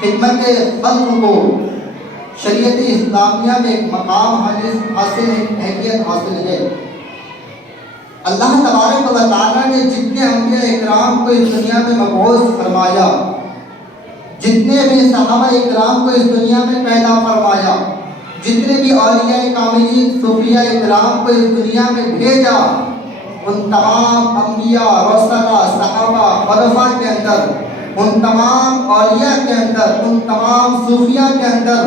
خدمت خلق کو شریعت اسلامیہ میں ایک مقام حاصل ہے، اہمیت حاصل ہے۔ اللہ تبارک و تعالیٰ نے جتنے انبیاء اکرام کو اس دنیا میں مبعوث فرمایا، جتنے بھی صحابہ اکرام کو اس دنیا میں پیدا فرمایا، جتنے بھی اولیاء کاملین صوفیاء اکرام کو اس دنیا میں بھیجا، ان تمام انبیاء، رسلا، صحابہ، خلفاء کے اندر، ان تمام اولیاء کے اندر، ان تمام صوفیاء کے اندر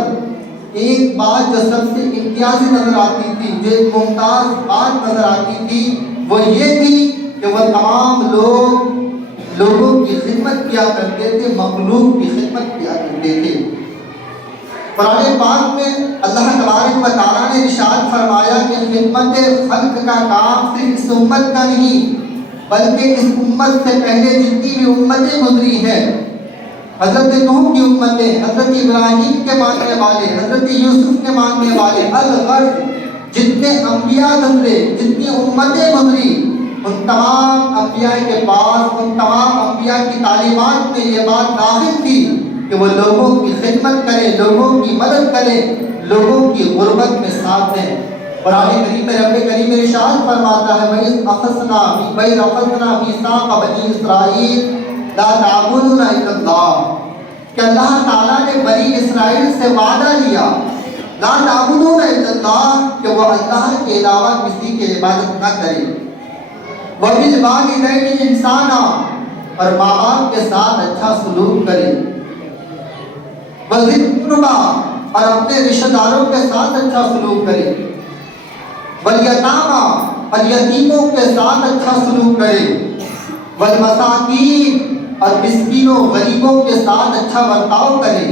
ایک بات جو سب سے امتیازی نظر آتی تھی، جو ایک ممتاز بات نظر آتی تھی، وہ یہ تھی کہ وہ تمام لوگوں کی خدمت کیا کرتے تھے، مخلوق کی خدمت کیا کرتے تھے۔ قرآن پاک میں اللہ تبارک و تعالیٰ نے ارشاد فرمایا کہ خدمت خلق کا کام صرف اس امت کا نہیں، بلکہ اس امت سے پہلے جتنی بھی امتیں گزری ہیں، حضرت نوح کی امتیں، حضرت ابراہیم کے ماننے والے، حضرت یوسف کے ماننے والے، الغرض جتنے انبیاء گزرے، جتنی امتیں گزری، ان تمام انبیاء کے پاس، ان تمام انبیاء کی تعلیمات میں یہ بات داخل تھی کہ وہ لوگوں کی خدمت کریں، لوگوں کی مدد کریں، لوگوں کی غربت میں ساتھ دیں۔ قرآن کریم میں رب کریم ارشاد فرماتا ہے وَإِذْ أَخَذْنَا مِيثَاقَ بَنِي إِسْرَائِيلَ لَا تَعْبُدُونَ إِلَّا اللَّهَ، کہ اللہ تعالیٰ نے بنی اسرائیل سے وعدہ لیا، لا تعبدون الا اللہ، کہ وہ اللہ کے علاوہ کسی کی عبادت نہ کرے، وَبِالْوَالِدَيْنِ إِحْسَانًا، اور ماں باپ کے ساتھ اچھا سلوک کرے، وَذِي الْقُرْبَى، اور اپنے رشتہ داروں کے ساتھ اچھا سلوک کرے، وَالْيَتَامَى، اور یتیموں کے ساتھ اچھا سلوک کرے، وَالْمَسَاكِينَ، اور مسکینوں غریبوں کے ساتھ اچھا برتاؤ کرے،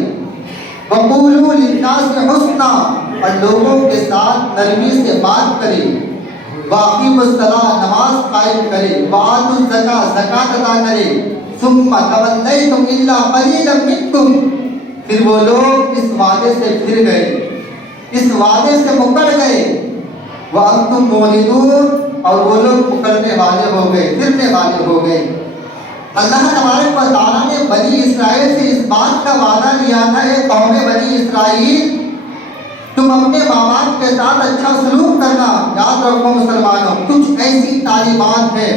وَقُولُوا لِلنَّاسِ حُسْنًا، اور لوگوں کے ساتھ نرمی سے بات کرے، وَأَقِیمُوا الصَّلَاةَ، نماز قائم کرے، وَآتُوا الزَّکَاةَ، زکوٰۃ ادا کرے، ثُمَّ تَوَلَّیْتُمْ إِلَّا قَلِیلًا مِنکُم، پھر وہ لوگ اس وعدے سے پھر گئے، اس وعدے سے مکر گئے، وَأَنْتُمْ مُعْرِضُونَ، اور وہ لوگ مکرنے والے ہو گئے، پھرنے والے ہو گئے۔ اللہ تبارک و تعالیٰ نے بنی اسرائیل سے اس بات کا وعدہ لیا تھا، اے قوم بنی اسرائیل، تم اپنے ماں باپ کے ساتھ اچھا سلوک کرنا۔ یاد رکھو مسلمانوں، کچھ ایسی تعلیمات ہیں،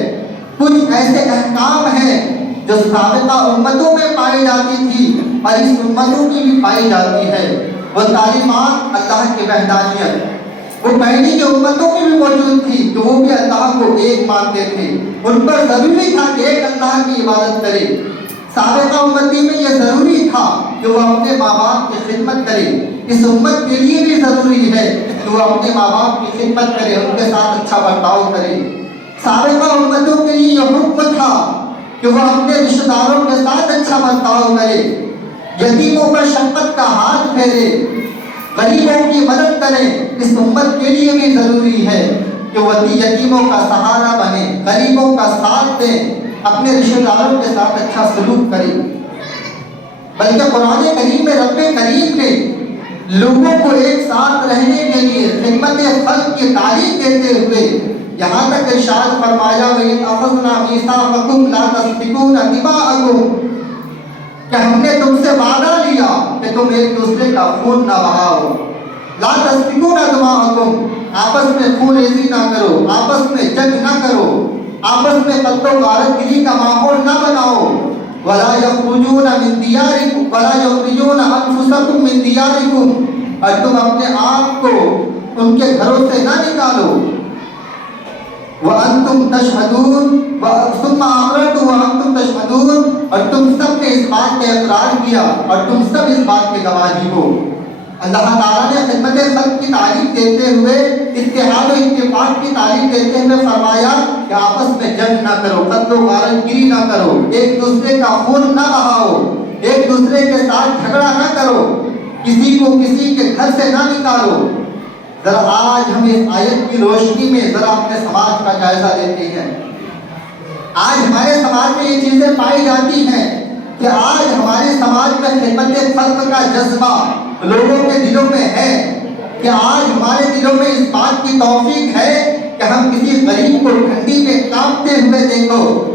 کچھ ایسے احکام ہیں جو سابقہ امتوں میں پائی جاتی تھی اور اس امتوں کی بھی پائی جاتی ہے۔ وہ تعلیمات اللہ کی وحدانیت، وہ پہلی کی امتوں میں بھی موجود تھی کہ وہ بھی اللہ کو ایک مانتے تھے، ان پر ضروری تھا کہ ایک اللہ کی عبادت کرے۔ سابقہ امتی میں یہ ضروری تھا کہ وہ اپنے ماں باپ کی خدمت کرے، اس امت کے لیے بھی ضروری ہے کہ وہ اپنے ماں باپ کی خدمت کرے، ان کے ساتھ اچھا برتاؤ کرے۔ سابقہ امتوں کے لیے یہ حکم تھا کہ وہ اپنے رشتہ داروں کے ساتھ اچھا برتاؤ کرے، یتیموں پر شفقت کا ہاتھ پھیرے، غریبوں کی مدد کریں۔ اس امت کے لیے بھی ضروری ہے کہ وہ یتیموں کا سہارا بنے، غریبوں کا ساتھ دیں، اپنے رشتہ داروں کے ساتھ اچھا سلوک کریں۔ بلکہ قرآن کریم میں رب کریم نے لوگوں کو ایک ساتھ رہنے کے لیے خدمت خلق کی تعلیم دیتے ہوئے یہاں تک ارشاد فرمایا وَإِذْ أَخَذْنَا مِيثَاقَكُمْ لَا تَسْفِكُونَ دِمَاءَكُمْ، کہ ہم نے تم سے وعدہ لیا کہ تم ایک دوسرے کا خون نہ بہاؤ، لا تسفکون دماءکم، آپس میں خون ریزی نہ کرو، آپس میں جنگ نہ کرو، آپس میں قتل و غارت گری کا ماحول نہ بناؤ، ولا یخرجون من دیارکم ولا یخرجون انفسکم من دیارکم، اور تم اپنے آپ کو ان کے گھروں سے نہ نکالو، وَأَنْتُمْ تَشْهَدُونَ ثُمَّ أَقْرَرْتُمْ وَأَنْتُمْ تَشْهَدُونَ، اور تم سب نے اس بات کا اقرار کیا اور تم سب اس بات کے گواہی ہو۔ اللہ تعالیٰ نے خدمت خلق کی تعلیم دیتے ہوئے، اتحاد و اتفاق کی تعلیم دیتے ہوئے فرمایا کہ آپس میں جنگ نہ کرو، قتل و غارت گری نہ کرو، ایک دوسرے کا خون نہ بہاؤ، ایک دوسرے کے ساتھ جھگڑا نہ کرو، کسی کو کسی کے گھر سے نہ نکالو۔ ذرا آج ہم اس آیت کی روشنی میں ذرا اپنے سماج کا جائزہ لیتے ہیں۔ آج ہمارے سماج میں یہ چیزیں پائی جاتی ہیں کہ آج ہمارے سماج میں خدمت خلق کا جذبہ لوگوں کے دلوں میں ہے، کہ آج ہمارے دلوں میں اس بات کی توفیق ہے کہ ہم کسی غریب کو ٹھنڈی میں کانپتے ہوئے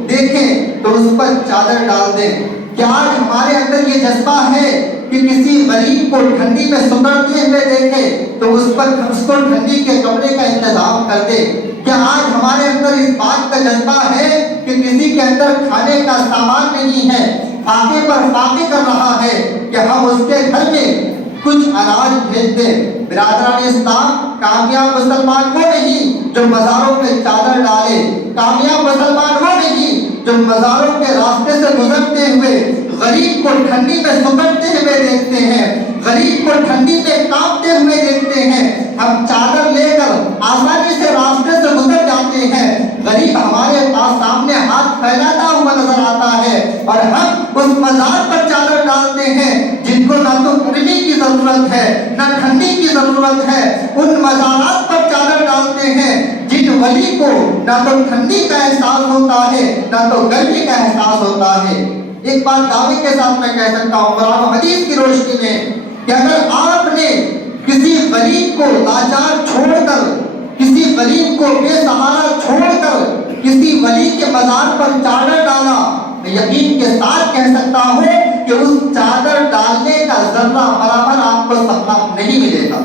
دیکھیں تو اس پر چادر ڈال دیں، کہ آج ہمارے اندر یہ جذبہ ہے کہ کسی غریب کو ٹھنڈی میں سکڑتے ہوئے دیکھے تو اس کو ٹھنڈی کے کپڑے کا انتظام کر دے؟ کیا آج ہمارے اندر اس بات کا جذبہ ہے کہ کسی کے اندر کھانے کا سامان نہیں ہے، فاقے پر فاقے کر رہا ہے، کہ ہم اس کے گھر میں کچھ اناج بھیج دیں؟ برادران اسلام، کامیاب مسلمان وہ نہیں جو مزاروں پہ چادر ڈالے، کامیاب مسلمان وہ نہیں جو مزاروں کے راستے سے گزرتے ہوئے غریب کو ٹھنڈی میں سکڑتے ہوئے دیکھتے ہیں، غریب کو ٹھنڈی میں کانپتے ہوئے دیکھتے ہیں۔ ہم چادر لے کر آسانی سے راستے سے گزر جاتے ہیں، غریب ہمارے پاس سامنے ہاتھ پھیلاتا ہوا نظر آتا ہے، اور ہم اس مزار پر چادر ڈالتے ہیں جن کو نہ تو گرمی کی ضرورت ہے نہ ٹھنڈی کی ضرورت ہے۔ ان مزارات پر چادر ڈالتے ہیں جن ولی کو نہ تو ٹھنڈی کا احساس ہوتا ہے نہ تو گرمی کا احساس ہوتا ہے۔ ایک بات دعوے کے ساتھ میں کہہ سکتا ہوں قرآن و حدیث کی روشنی میں، کہ اگر آپ نے کسی غریب کو لاچار چھوڑ کر، کسی غریب کو بے سہارا چھوڑ کر کسی ولی کے مزار پر چادر ڈالا، میں یقین کے ساتھ کہہ سکتا ہوں کہ اس چادر ڈالنے کا ذرہ برابر آپ کو ثواب نہیں ملے گا۔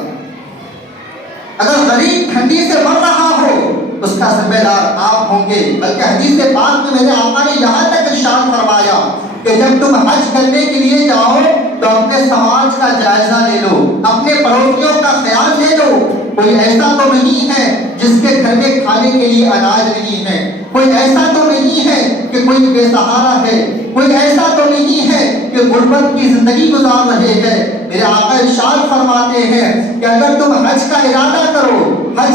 اگر غریب ٹھنڈی سے مر رہا ہو اس کا ذمہ دار آپ ہوں گے، بلکہ حدیث پاک میں میرے آقا نے یہاں تک ارشاد فرمایا کہ جب تم حج کرنے کے لیے جاؤ تو اپنے سماج کا جائزہ لے لو، اپنے پڑوسیوں کا خیال لے لو۔ کوئی ایسا تو نہیں ہے جس کے گھر میں کھانے کے لیے اناج نہیں ہے، کوئی ایسا تو نہیں ہے کہ کوئی بے سہارا ہے، کوئی ایسا تو نہیں ہے کہ غربت کی زندگی گزار رہے ہیں۔ میرے آقا ارشاد فرماتے ہیں کہ اگر تم حج کا ارادہ کرو، حج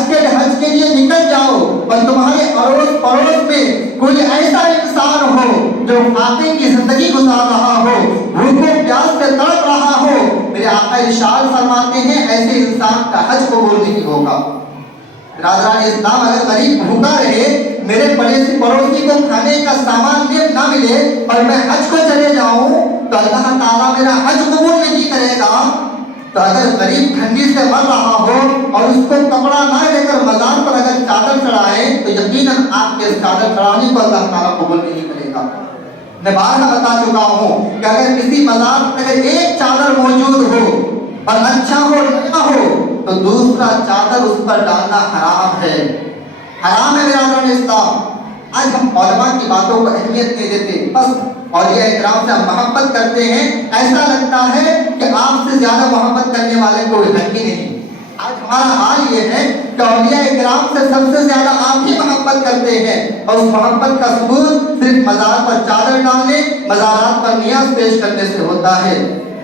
کے لیے نکل جاؤ، اور تمہارے اڑوس پڑوس میں کوئی ایسا انسان ہو جو فاقے کی زندگی گزار رہا ہو، بھوک و پیاس سے تڑپ رہا ہو، میرے آقا ارشاد فرماتے ہیں ایسے انسان کا حج قبول نہیں ہوگا۔ برادران اسلام، اگر غریب بھوکا رہے، میرے پڑوسی کو کھانے کا سامان نہ ملے اور میں حج کو چلے جاؤں تو اللہ تعالیٰ میرا حج قبول نہیں کرے گا۔ تو اگر غریب ٹھنڈی سے مر رہا ہو اور اس کو کپڑا نہ لے کر مزار پر اگر چادر چڑھائے تو یقیناً آپ کے چادر چڑھانے کو اللہ تعالیٰ قبول نہیں کرے گا۔ میں بارہا بتا چکا ہوں کہ اگر کسی مزار پر اگر ایک چادر موجود ہو اور اچھا ہو نیا ہو تو دوسرا چادر اس پر ڈالنا حرام ہے، حرام ہے برادران اسلام۔ آج ہم علماء کی باتوں کو اہمیت نہیں دیتے، بس اولیاء اکرام سے ہم محبت کرتے ہیں، ایسا لگتا ہے کہ آپ سے زیادہ محبت کرنے والے کوئی ہے ہی نہیں۔ آج ہمارا حال یہ ہے کہ اولیاء اکرام سے سب سے زیادہ آپ ہی محبت کرتے ہیں، اور اس محبت کا ثبوت صرف مزار پر چادر ڈالنے، مزارات پر نیاز پیش کرنے سے ہوتا ہے۔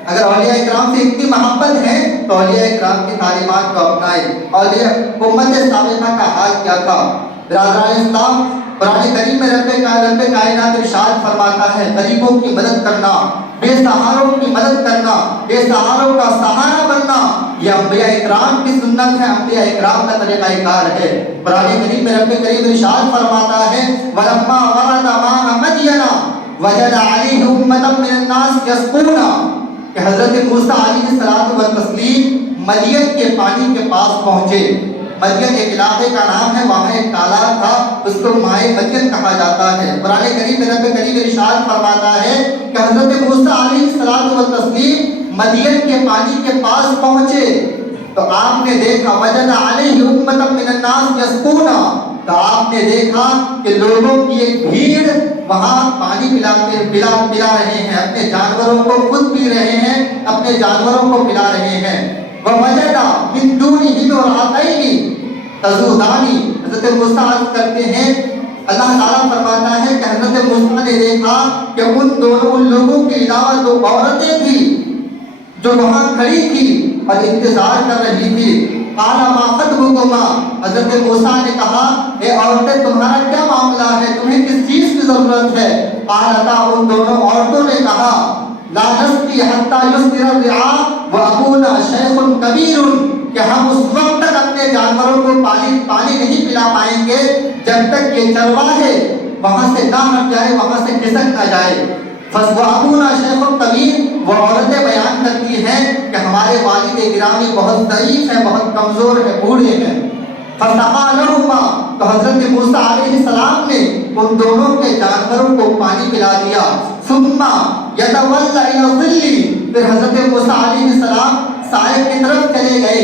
اگر اولیاء اکرام سے اتنی محبت ہے تو اولیاء اکرام کی تعلیمات کو اپنائیں۔ اولیاء امت سابقہ کا حال کیا تھا؟ برادران اسلام، قرآن کریم میں رب کائنات ارشاد فرماتا ہے غریبوں کی مدد کرنا، بے سہاروں کی مدد کرنا، بے سہاروں کا سہارا بننا، یہ انبیاء اکرام کی سنت ہے، انبیاء اکرام کا طریقہ کار ہے۔ قرآن کریم میں رب کریم ارشاد فرماتا ہے وَلَمَّا وَرَدَ مَاءَ مَدْيَنَ وَجَدَ عَلَيْهِ أُمَّةً مِّنَ النَّاسِ يَسْقُونَ، کہ حضرت موسیٰ علیہ الصلوۃ والتسلیم مدین کے پانی کے پاس پہنچے۔ مدین ایک علاقے کا نام ہے، وہاں ایک تالاب تھا، اس کو مائے مدین کہا جاتا ہے۔ قرآن کریم میں رب کریم ارشاد فرماتا ہے کہ حضرت موسیٰ علیہ الصلوۃ والتسلیم مدین کے پانی کے پاس پہنچے تو آپ نے دیکھا وجد علیہ امۃ من الناس یسقون، تو آپ نے دیکھا کہ لوگوں کی ایک بھیڑ وہاں پانی پلا رہے ہیں، اپنے جانوروں کو خود پی رہے ہیں، اپنے جانوروں کو پلا رہے ہیں۔ وَوَجَدَ مِن دُونِهِمْ امْرَأَتَيْنِ تَذُودَانِ، حضرت موسیٰ عرض کرتے ہیں، اللہ تعالیٰ فرماتا ہے کہ حضرت موسیٰ نے دیکھا کہ ان لوگوں کے علاوہ دو عورتیں تھیں جو وہاں کھڑی تھی اور انتظار کر رہی تھی۔ قَالَ مَا خَطْبُكُمَا، حضرت موسیٰ نے کہا اے عورتیں تمہارا کیا معاملہ ہے، تمہیں کس چیز کی ضرورت ہے؟ قَالَتَا، ان دونوں عورتوں نے کہا لَا نَسْقِي حَتَّى يُصْدِرَ الرِّعَاءُ وَأَبُونَا شَيْخٌ كَبِيرٌ، کہ ہم اس وقت تک اپنے جانوروں کو پانی نہیں پلا پائیں گے جب تک یہ چرواہے وہاں سے نہ ہٹ جائے، وہاں سے کھسک نہ جائے۔ فَأَبُونَا شَيْخٌ كَبِيرٌ، وہ عورتیں بیان کرتی ہیں کہ ہمارے والد گرامی بہت ضعیف ہیں، بہت کمزور ہیں، بوڑھے ہیں۔ فَسَقَىٰ لَهُمَا، تو حضرت موسیٰ علیہ السلام نے ان دونوں کے جانوروں کو پانی پلا دیا۔ ثُمَّ یتولی الی الظل، پھر حضرت موسیٰ علیہ السلام سائے کی طرف چلے گئے.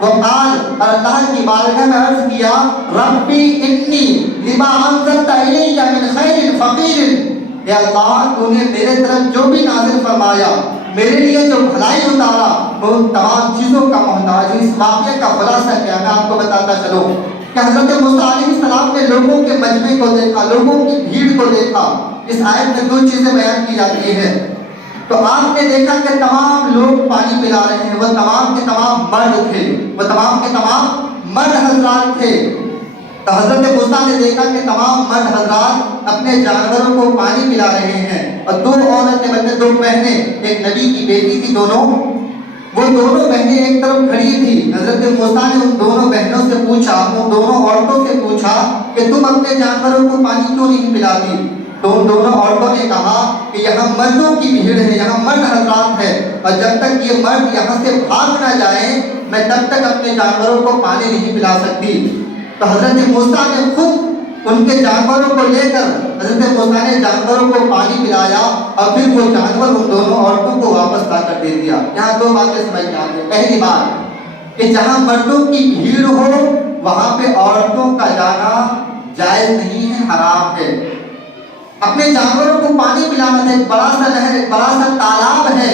وقال، اور اللہ کی بارگاہ میں عرض کیا، ربی انی لما انزلت الی من خیر فقیر، اے اللہ تو نے میرے طرف جو بھی نازل فرمایا، میرے لیے جو بھلائی اتارا، وہ ان تمام چیزوں کا محتاج ہوں. اس واقعے کا خلاصہ کیا میں آپ کو بتاتا چلوں کہ حضرت موسیٰ علیہ السلام نے لوگوں کے مجمع کو دیکھا، لوگوں کی بھیڑ کو دیکھا. اس آیت میں دو چیزیں بیان کی جاتی ہیں. تو آپ نے دیکھا کہ تمام لوگ پانی پلا رہے ہیں، وہ تمام کے تمام مرد تھے، وہ تمام کے تمام مرد حضرات تھے. تو حضرت موسیٰ نے دیکھا کہ تمام مرد حضرات اپنے جانوروں کو پانی پلا رہے ہیں، اور دو عورتیں بلکہ دو بہنیں، ایک نبی کی بیٹی تھی دونوں، وہ دونوں بہنیں ایک طرف کھڑی تھی. حضرت موسیٰ نے ان دونوں بہنوں سے پوچھا، ان دونوں عورتوں سے پوچھا کہ تم اپنے جانوروں کو پانی کیوں نہیں پلاتی؟ تو ان دونوں عورتوں نے کہا کہ یہاں مردوں کی بھیڑ ہے، یہاں مرد حضرات ہے، اور جب تک یہ مرد یہاں سے بھاگ نہ جائیں میں تب تک اپنے جانوروں کو پانی نہیں پلا سکتی. تو حضرت موسیٰ نے خود ان کے جانوروں کو لے کر حضرت موسیٰ نے جانوروں کو پانی پلایا، اور پھر وہ جانور ان دونوں عورتوں کو واپس لا کر دے دیا. یہاں دو باتیں سمجھ میں آتی ہیں. پہلی بات کہ جہاں مردوں کی بھیڑ ہو وہاں پہ عورتوں کا جانا جائز نہیں ہے، حرام ہے. اپنے جانوروں کو پانی پلانا تھا، ایک بڑا سا نہر، ایک بڑا سا تالاب ہے،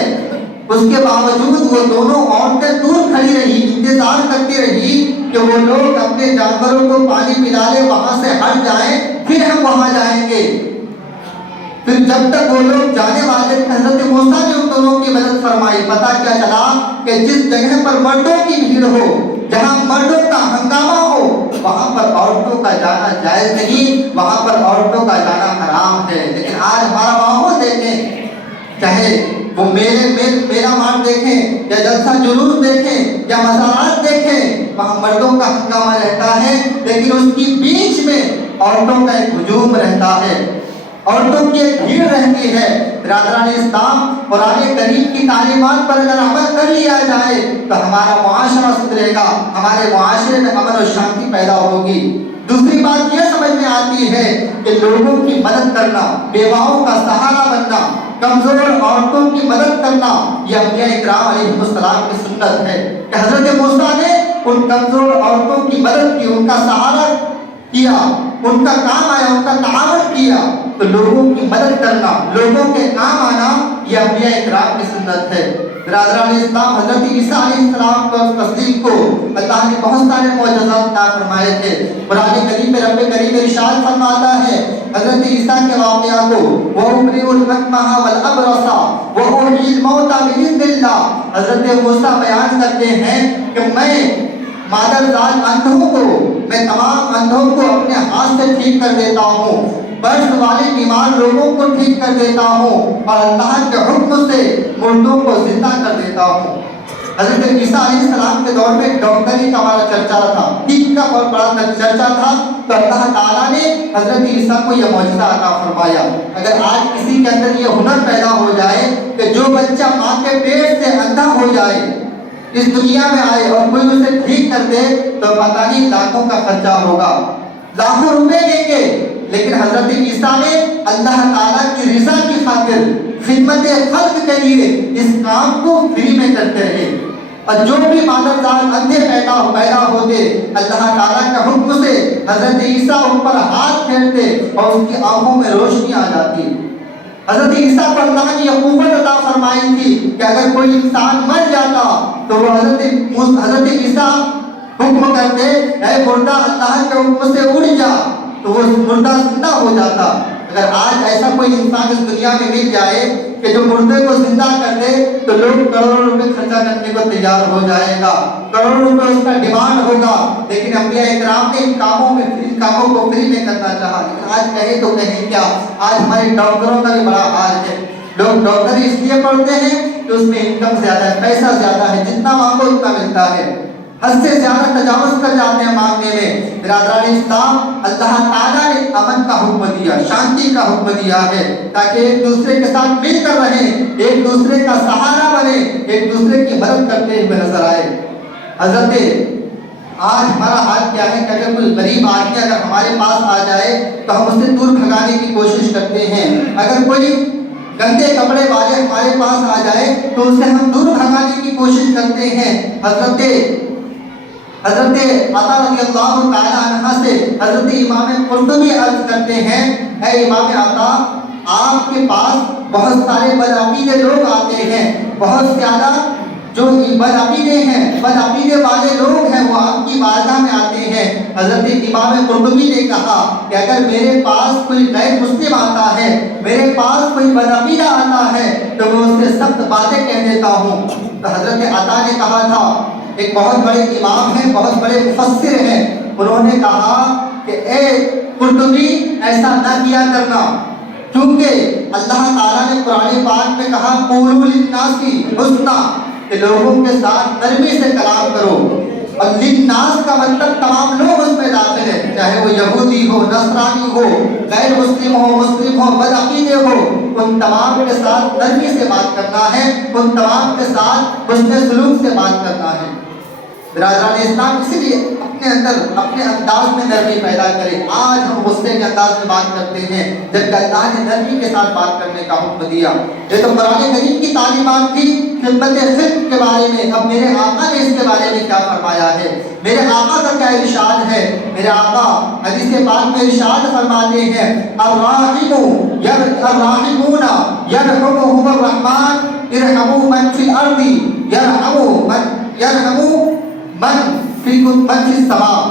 اس کے باوجود وہ دونوں عورتیں دور کھڑی رہی، انتظار کرتی رہی کہ وہ لوگ اپنے جانوروں کو پانی پلا لے، وہاں سے ہٹ جائیں، پھر ہم وہاں جائیں گے. پھر جب تک وہ لوگ جانے والے تھے حضرت موسیٰ نے ان دونوں کی مدد فرمائی. پتہ کیا چلا کہ جس جگہ پر مردوں کی بھیڑ ہو، جہاں مردوں کا ہنگامہ ہو، وہاں پر عورتوں کا جانا جائز نہیں، وہاں پر عورتوں کا جانا حرام ہے. لیکن آج ہمارا ماحول دیکھیں، چاہے وہ میلہ مارٹ دیکھیں یا جلسہ جلوس دیکھیں یا مزارات دیکھیں، وہاں مردوں کا ہنگامہ رہتا ہے، لیکن اس کی بیچ میں عورتوں کا ایک ہجوم رہتا ہے، عورتوں کی ایک بھیڑ رہتی ہے. برادران اسلام، قرآن کریم کی تعلیمات پر اگر عمل کر لیا جائے تو ہمارا معاشرہ سدھرے گا، ہمارے معاشرے میں امن و شانتی پیدا ہوگی. دوسری بات یہ سمجھ میں آتی ہے کہ لوگوں کی مدد کرنا، بیواؤں کا سہارا بننا، کمزور عورتوں کی مدد کرنا، یہ انبیاء اکرام علیہ السلام کی سنت ہے. کہ حضرت موسیٰ نے ان کمزور عورتوں کی مدد کی، ان کا سہارا کیا، ان کا کام آیا، ان کا تعاون کیا. تو لوگوں کی مدد کرنا، لوگوں کے کام آنا، یہ انبیاء اکرام کی سنت ہے. برادران اسلام، حضرت عیسیٰ علیہ السلام کو تصدیق کو اللہ نے بہت سارے معجزات عطا فرمائے تھے. قرآن کریم میں رب کریم ارشاد فرماتا ہے حضرت عیسیٰ کے واقعہ کو، وَأُبْرِئُ الْأَكْمَحَ وَالْأَبْرَصَ وَأُحْيِي الْمَوْتَى بِإِذْنِ اللَّهِ. حضرت موسیٰ بیان کرتے ہیں کہ میں مادرزاد اندھوں کو، میں تمام اندھوں کو اپنے ہاتھ سے ٹھیک کر دیتا ہوں، برس والے بیمار لوگوں کو ٹھیک کر دیتا ہوں، اور اللہ کے حکم سے مردوں کو زندہ کر دیتا ہوں. حضرت عیسیٰ علیہ السلام کے دور میں ڈاکٹری کا بڑا چرچا تھا، طب کا بہت بڑا چرچا تھا. تو اللہ تعالیٰ نے حضرت عیسیٰ کو یہ معجزہ عطا فرمایا. اگر آج کسی کے اندر یہ ہنر پیدا ہو جائے کہ جو بچہ ماں کے پیٹ سے اندھا ہو جائے، اس دنیا میں آئے اور کوئی اسے ٹھیک کر دے، تو پتہ نہیں لاکھوں کا خرچہ ہوگا، لاکھوں روپے لیں گے. لیکن حضرت عیسیٰ نے اللہ تعالیٰ کی رضا کی خاطر خدمت خلق کے لیے اس کام کو فری میں کرتے رہے. اور جو بھی مادرزاد اندھے پیدا ہوتے، اللہ تعالیٰ کے حکم سے حضرت عیسیٰ ان پر ہاتھ پھیرتے اور اس کی آنکھوں میں روشنی آ جاتی. حضرت عیسیٰ کو اللہ نے یہ قوت عطا فرمائی تھی کہ اگر کوئی انسان مر جاتا تو وہ حضرت عیسیٰ حکم کرتے، اے مردہ اللہ کے حکم سے اڑ جا، تو وہ مردہ زندہ ہو جاتا. اگر آج ایسا کوئی انسان اس دنیا میں مل جائے کہ جو مردے کو زندہ کر دے تو لوگ کروڑوں روپے خرچہ کرنے کو تیار ہو جائے گا، کروڑوں روپے اس کا ڈیمانڈ ہوگا. لیکن انبیاء اکرام نے ان کاموں کو فری میں کرنا چاہا. لیکن آج کہیں تو کہیں کیا، آج ہمارے ڈاکٹروں کا بھی بڑا حال ہے. لوگ ڈاکٹری اس لیے پڑھتے ہیں کہ اس میں انکم زیادہ ہے، پیسہ زیادہ ہے، جتنا مانگو اتنا ملتا ہے، حد سے زیادہ تجاوز کر جاتے ہیں مانگنے میں. برادران اسلام، اللہ تعالیٰ نے امن کا حکم دیا، شانتی کا حکم دیا ہے تاکہ ایک دوسرے کے ساتھ مل کر رہیں، ایک دوسرے کا سہارا بنے، ایک دوسرے کی مدد کرتے ہوئے نظر آئے. حضرت آج ہمارا حال کیا ہے کہ اگر کوئی غریب آدمی اگر ہمارے پاس آ جائے تو ہم اسے دور بھگانے کی کوشش کرتے ہیں. اگر کوئی گندے کپڑے والے ہمارے پاس آ جائے تو اسے ہم دور بھگانے کی کوشش کرتے ہیں۔ حضرت عطا رضی اللہ تعالی عنہ سے حضرت امام قرطبی عرض کرتے ہیں، اے امام عطا، آپ کے پاس بہت سارے بدعقیدے لوگ آتے ہیں، بہت زیادہ جو بدعقیدے ہیں، بدعقیدے والے لوگ ہیں، وہ آپ کی بارگاہ میں آتے ہیں۔ حضرت امام قرطبی نے کہا کہ اگر میرے پاس کوئی غیر مسلم آتا ہے، میرے پاس کوئی بدعقیدہ آتا ہے تو میں اس سے سخت باتیں کہہ دیتا ہوں۔ تو حضرت عطا نے کہا تھا، ایک بہت بڑے امام ہیں، بہت بڑے مفسر ہیں، انہوں نے کہا کہ اے قرطبی ایسا نہ کیا کرنا، کیونکہ اللہ تعالیٰ نے قرآن پاک میں کہا قولوا للناس حسنا، کہ لوگوں کے ساتھ نرمی سے کلام کرو، اور للناس کا مطلب تمام لوگ اس میں داخل ہیں، چاہے وہ یہودی ہو، نصرانی ہو، غیر مسلم ہو، مسلم ہو، بدعقیدے ہو، ان تمام کے ساتھ نرمی سے بات کرنا ہے، ان تمام کے ساتھ حسن سلوک سے بات کرنا ہے۔ برادران اسلام، اسی لیے اپنے اندر اپنے انداز میں نرمی پیدا کریں۔ آج ہم غصے کے انداز میں بات کرتے ہیں، جبکہ اللہ نے نرمی کے ساتھ بات کرنے کا حکم دیا۔ یہ تو قرآن کریم کی تعلیمات تھی خدمت خلق کے بارے میں۔ اب میرے آقا نے اس کے بارے میں کیا فرمایا ہے، میرے آقا کا کیا ارشاد ہے؟ میرے آقا حدیث پاک میں ارشاد فرماتے ہیں، الراحمون یرحمهم الرحمن ارحموا من فی الارض یرحموا من فی السماء۔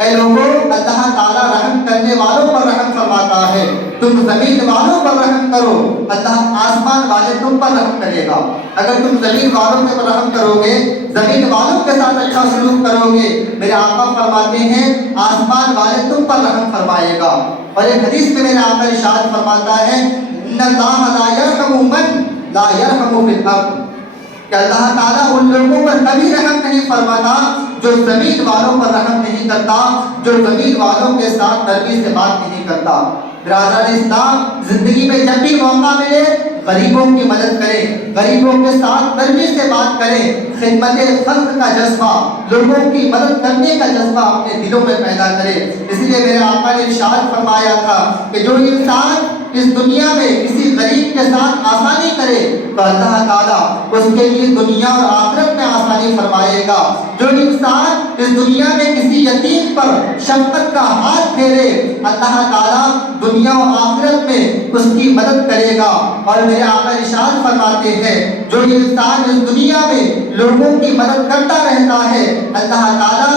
اے لوگوں، اللہ تعالیٰ رحم کرنے والوں پر رحم فرماتا ہے، تم زمین والوں پر رحم کرو، اللہ آسمان والے تم پر رحم کرے گا۔ اگر تم زمین والوں پر رحم کرو گے، زمین والوں کے ساتھ اچھا سلوک کرو گے، میرے آقا فرماتے ہیں آسمان والے تم پر رحم فرمائے گا۔ اور ایک حدیث میں میرے آقا ارشاد فرماتا ہے، ان اللہ لا یرحم من لا یرحم فی الارض، کہ اللہ تعالیٰ ان لوگوں پر کبھی رحم نہیں فرماتا جو زمین والوں پر رحم نہیں کرتا، جو زمین والوں کے ساتھ نرمی سے بات نہیں کرتا۔ برادران اسلام، زندگی میں جب بھی موقع ملے غریبوں کی مدد کریں، غریبوں کے ساتھ نرمی سے بات کریں، خدمت خلق کا جذبہ، لوگوں کی مدد کرنے کا جذبہ اپنے دلوں میں پیدا کریں۔ اس لیے میرے آقا نے ارشاد فرمایا تھا کہ جو انسان اس دنیا میں کسی غریب کے ساتھ آسانی کرے تو اللہ تعالیٰ اس کے لیے دنیا اور آخرت میں آسانی فرمائے گا۔ جو انسان اس دنیا میں کسی یتیم پر شفقت کا ہاتھ پھیرے، اللہ تعالیٰ دنیا و آخرت میں اس کی مدد کرے گا۔ اور میرے آقا ارشاد فرماتے ہیں، جو انسان اس دنیا میں لوگوں کی مدد کرتا رہتا ہے، اللہ تعالیٰ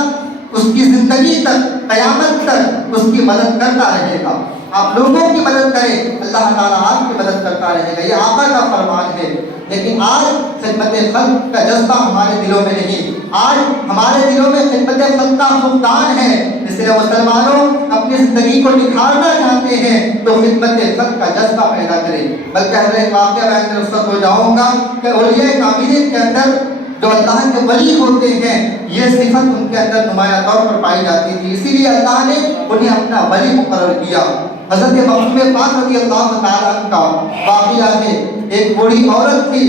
اس کی زندگی تک، قیامت تک اس کی مدد کرتا رہے گا۔ آپ لوگوں کی مدد کریں، اللہ تعالیٰ آپ کی مدد کرتا رہے گا، یہ آقا کا فرمان ہے۔ لیکن آج خدمت خلق کا جذبہ ہمارے دلوں میں نہیں، آج ہمارے دلوں میں خدمت خلق کا فقدان ہے۔ اس لیے مسلمانوں اپنی زندگی کو نکھارنا چاہتے ہیں تو خدمت خلق کا جذبہ پیدا کریں۔ بلکہ ہر ایک واقعہ میں اندر رخصت ہو جاؤں گا کہ اولیاء کاملین کے اندر جو اللہ کے ولی ہوتے ہیں، یہ صفت ان کے اندر نمایاں طور پر پائی جاتی تھی، اسی لیے اللہ نے انہیں اپنا ولی مقرر کیا۔ حضرت مخدوم پاک رضی اللہ تعالیٰ عنہ کا واقعہ ہے، ایک بوڑھی عورت تھی،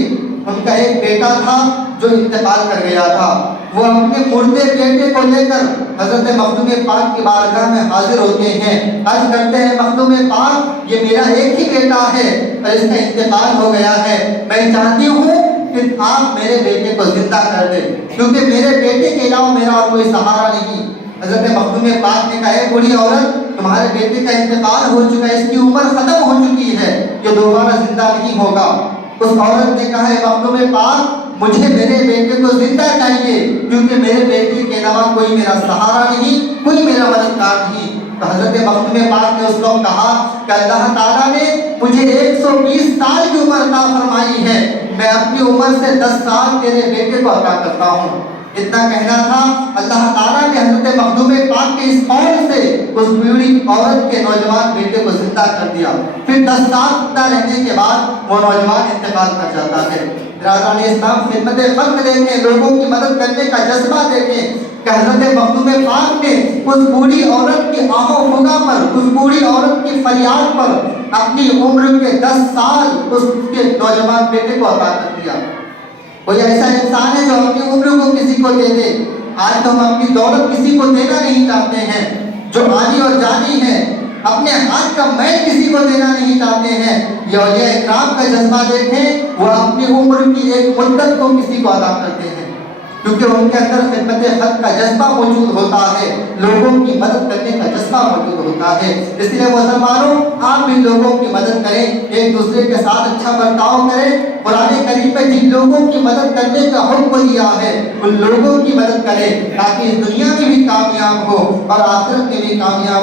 ان کا ایک بیٹا تھا جو انتقال کر گیا تھا۔ وہ اپنے مردے بیٹے کو لے کر حضرت مخدوم پاک کی بارگاہ میں حاضر ہوتے ہیں، عرض کرتے ہیں مخدوم پاک، یہ میرا ایک ہی بیٹا ہے اور اس کا انتقال ہو گیا ہے، میں چاہتی ہوں کہ آپ میرے بیٹے کو زندہ کر دیں، کیونکہ میرے بیٹے کے علاوہ میرا اور کوئی سہارا نہیں۔ حضرت مخدوم پاک نے کہا، اے بوڑھی عورت، تمہارے بیٹے کا انتقال ہو چکا ہے، اس کی عمر ختم ہو چکی ہے، یہ دوبارہ زندہ نہیں ہوگا۔ اس عورت نے کہا، اے مخدوم پاک، مجھے میرے بیٹے کو زندہ چاہیے، کیونکہ میرے بیٹے کے علاوہ کوئی میرا سہارا نہیں، کوئی میرا مددگار نہیں۔ تو حضرت مخدوم پاک نے اس وقت کہا کہ اللہ تعالیٰ نے مجھے 120 سال کی عمر عطا فرمائی ہے، میں اپنی عمر سے 10 سال تیرے بیٹے کو عطا کرتا ہوں۔ اتنا کہنا تھا، اللہ تعالیٰ نے حضرت مخدوم پاک کے اس قول سے اس بوڑھی عورت کے نوجوان بیٹے کو زندہ کر دیا۔ پھر 10 سال زندہ رہنے کے بعد وہ نوجوان انتقال کر جاتا ہے۔ برادران اسلام، خدمت خلق دیکھیں، لوگوں کی مدد کرنے کا جذبہ دیکھیں کہ حضرت مخدوم پاک نے اس بوڑھی عورت کی آہ و فغاں پر، اس بوڑھی عورت کی فریاد پر اپنی عمر کے 10 سال اس کے نوجوان بیٹے کو عطا کر دیا۔ کوئی ایسا انسان ہے جو اپنی عمر کو کسی کو دے دے؟ آج تو ہم اپنی دولت کسی کو دینا نہیں چاہتے ہیں، جو آنی اور جانی ہے اپنے ہاتھ کا میل کسی کو دینا نہیں چاہتے ہیں. یہ اولیاء اکرام کا جذبہ دیکھیں، وہ اپنی عمر کی ایک مدت کو کسی کو ادا کرتے ہیں کیونکہ ان کے اندر خدمت خلق کا جذبہ موجود ہوتا ہے، لوگوں کی مدد کرنے کا جذبہ موجود ہوتا ہے. اس لیے مسلمانوں، آپ بھی لوگوں کی مدد کریں، ایک دوسرے کے ساتھ اچھا برتاؤ کریں. قرآن کریم میں جن لوگوں کی مدد کرنے کا حکم دیا ہے ان لوگوں کی مدد کریں تاکہ اس دنیا میں بھی کامیاب ہو اور آخرت میں بھی کامیاب ہو.